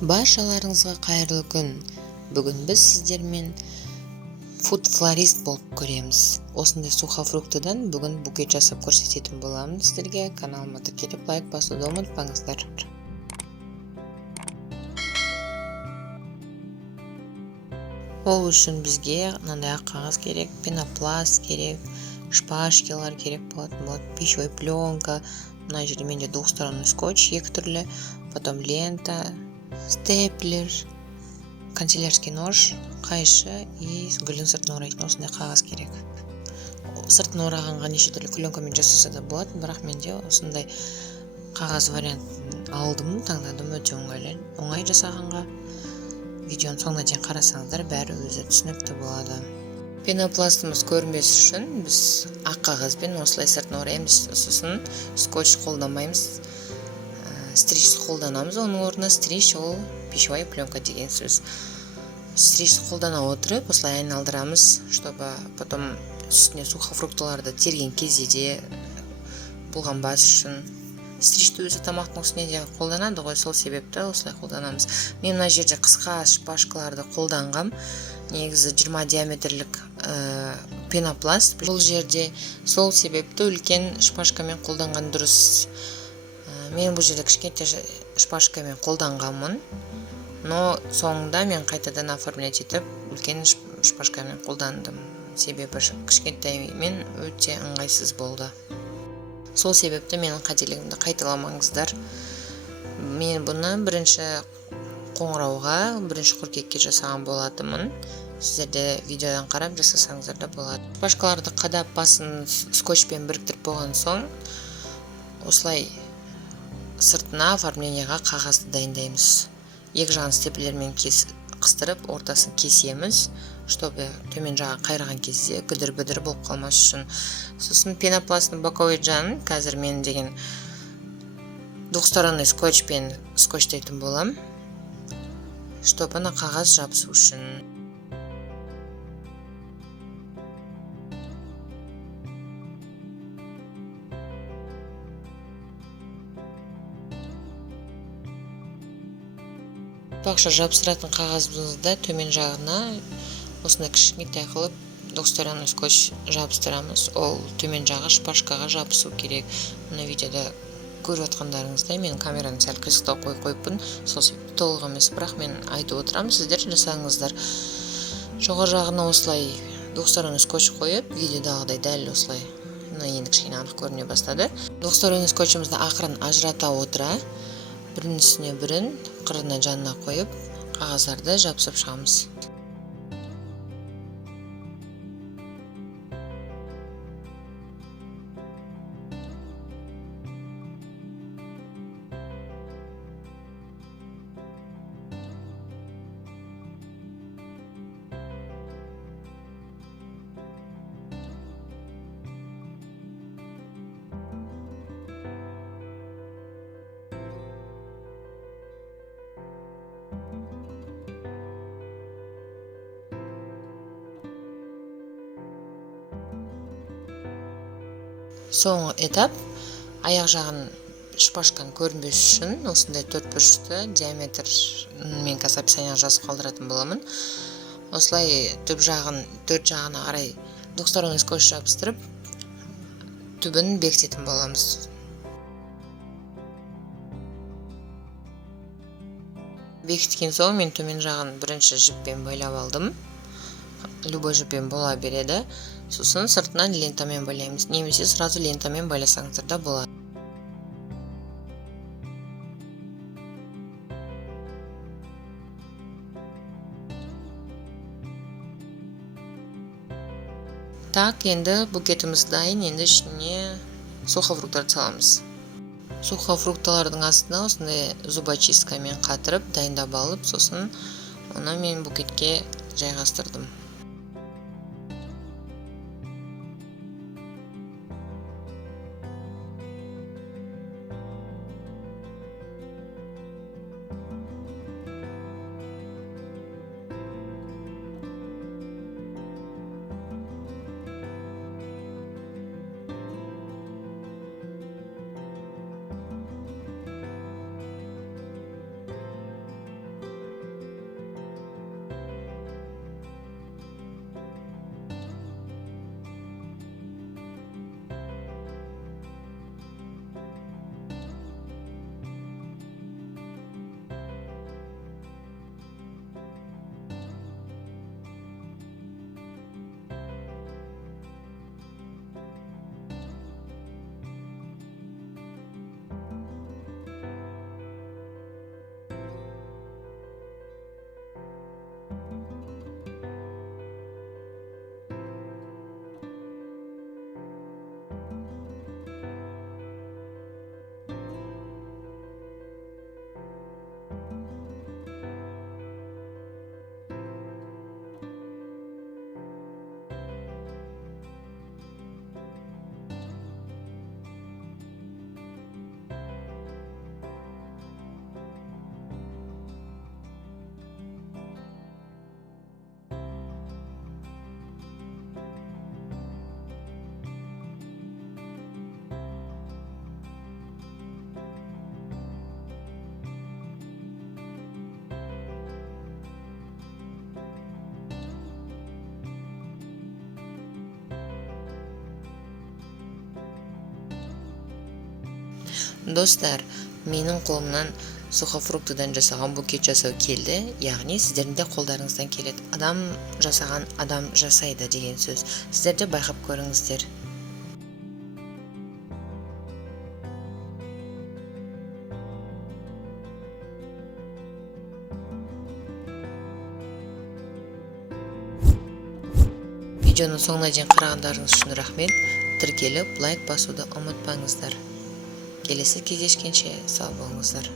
Баршаларыңызға қайырлы күн. Бүгін біз сіздермен фуд флорист болып көреміз. Осындай сухофруктыдан бүгін букет жасап көрсететін боламын сіздерге. Каналыма тіркеліп лайк басуды ұмытпаңыздар. Ол үшін бізге мынандай қағаз керек, пенопласт керек, шпажкалар керек болады, пищевой пленка, мына жерде менде двухсторонний скотч екі түрлі, потом лента, степлер, канцелярский нож, қайшы и гүлдің сыртын орайтын осындай қағаз керек. Сыртын орағанға неше түрлі пленкамен жасаса да болады, бірақ менде осындай қағаз вариантын алдым, таңдадым, өте оңай жасағанға. Видеоны соңына дейін қарасаңыздар, бәрі өзі түсінікті болады. Пенопластымыз көрінбес үшін біз ақ қағазбен осылай сыртын ораймыз, сосын скотч қолданбаймыз, стриж қолданамыз. Оның орнына стриж ол пищевая пленка деген сөз. Стриж қолдана отырып, осылай айналдырамыз, чтобы потом үстіне сухофруктыларды терген кезде де бұлғанбас үшін. Стрижді өзі тамақтың үстіне де қолданады ғой, сол себепті осылай қолданамыз. Мен мына жерде қысқа шпажкаларды қолданғам. Негізі 20 диаметрлік пенопласт. Бұл жерде сол себепті үлкен шпажкамен қолданған дұрыс. Мен бұл жерде кішкентай шпажкамен қолданғанмын. Но соңында мен қайтадан оформлять етіп, үлкен шпажкамен қолдандым. Себебі кішкентаймен өте ыңғайсыз болды. Сол себепті менің қателігімді қайталамаңыздар. Мен бұны бірінші қоңырауға, бірінші қыркүйекке жасаған болатынмын. Сіздер де видеодан қарап жасасаңыздар да болады. Шпажкаларды қадап басын скотчпен біріктіріп болған соң, осылай сыртына оформленияға қағазды дайындаймыз. Екі жағын степлермен қыстырып, ортасын кесеміз, чтобы төмен жағы қайраған кезде бүдір-бүдір болып қалмас үшін. Сосын пенопласттың боковой жағын қазір мен деген двухсторонний скотчпен скотчтайтын болам, чтобы ана қағаз жабысу үшін. Бақша жабыстыратын қағазымызды төмен жағына осындай кішкентай қылып двухсторонний скотч жабыстырамыз. Ол төмен жағы шпажкаға жабысу керек. Мына видеода көріп отқандарыңыздай мен камераны сәл қисықтау қойыппын. Сол себепті толық емес, бірақ мен айтып отырамын, сіздер жасаңыздар. Жоғары жағына осылай двухсторонний скотч қойып, видеодағыдай дәл осылай. Енді кішкене анық көріне бастады. Двухсторонний скотчымызды ақырын ажырата отыра, бірінің үстіне бірін қырына жанына қойып, қағаздарды жабысып шығамыз. Соңғы этап, аяқ жағын шпажканы көрінбес үшін осындай төртбұрышты диаметр мен описанияға жазып қалдыратын боламын. Осылай төрт жағына қарай двухсторонний скотч жабыстырып, түбін бекітетін боламыз. Бекіткен соң мен төмен жағын бірінші жіппен байлап алдым. Любой жіппен бола береді. Сосын сыртынан лентамен байлаймыз. Немесе сразу лентамен байласаңыздар да болады. Так, енді букетіміз дайын, енді ішіне сухофруктарды саламыз. Сухофрукталардың астына осындай зубочисткамен қатырып, дайындап алып, сосын оны мен букетке жайғастырдым. Достар, менің қолымнан сухофруктыдан жасаған букет жасау келді, яғни сіздердің де қолдарыңыздан келеді. Адам жасаған адам жасайды деген сөз. Сіздер де байқап көріңіздер. Видеоның соңына дейін қарағандарыңыз үшін рахмет. Тіркеліп, лайк басуды ұмытпаңыздар. Келесі кездескенше сау болыңыздар.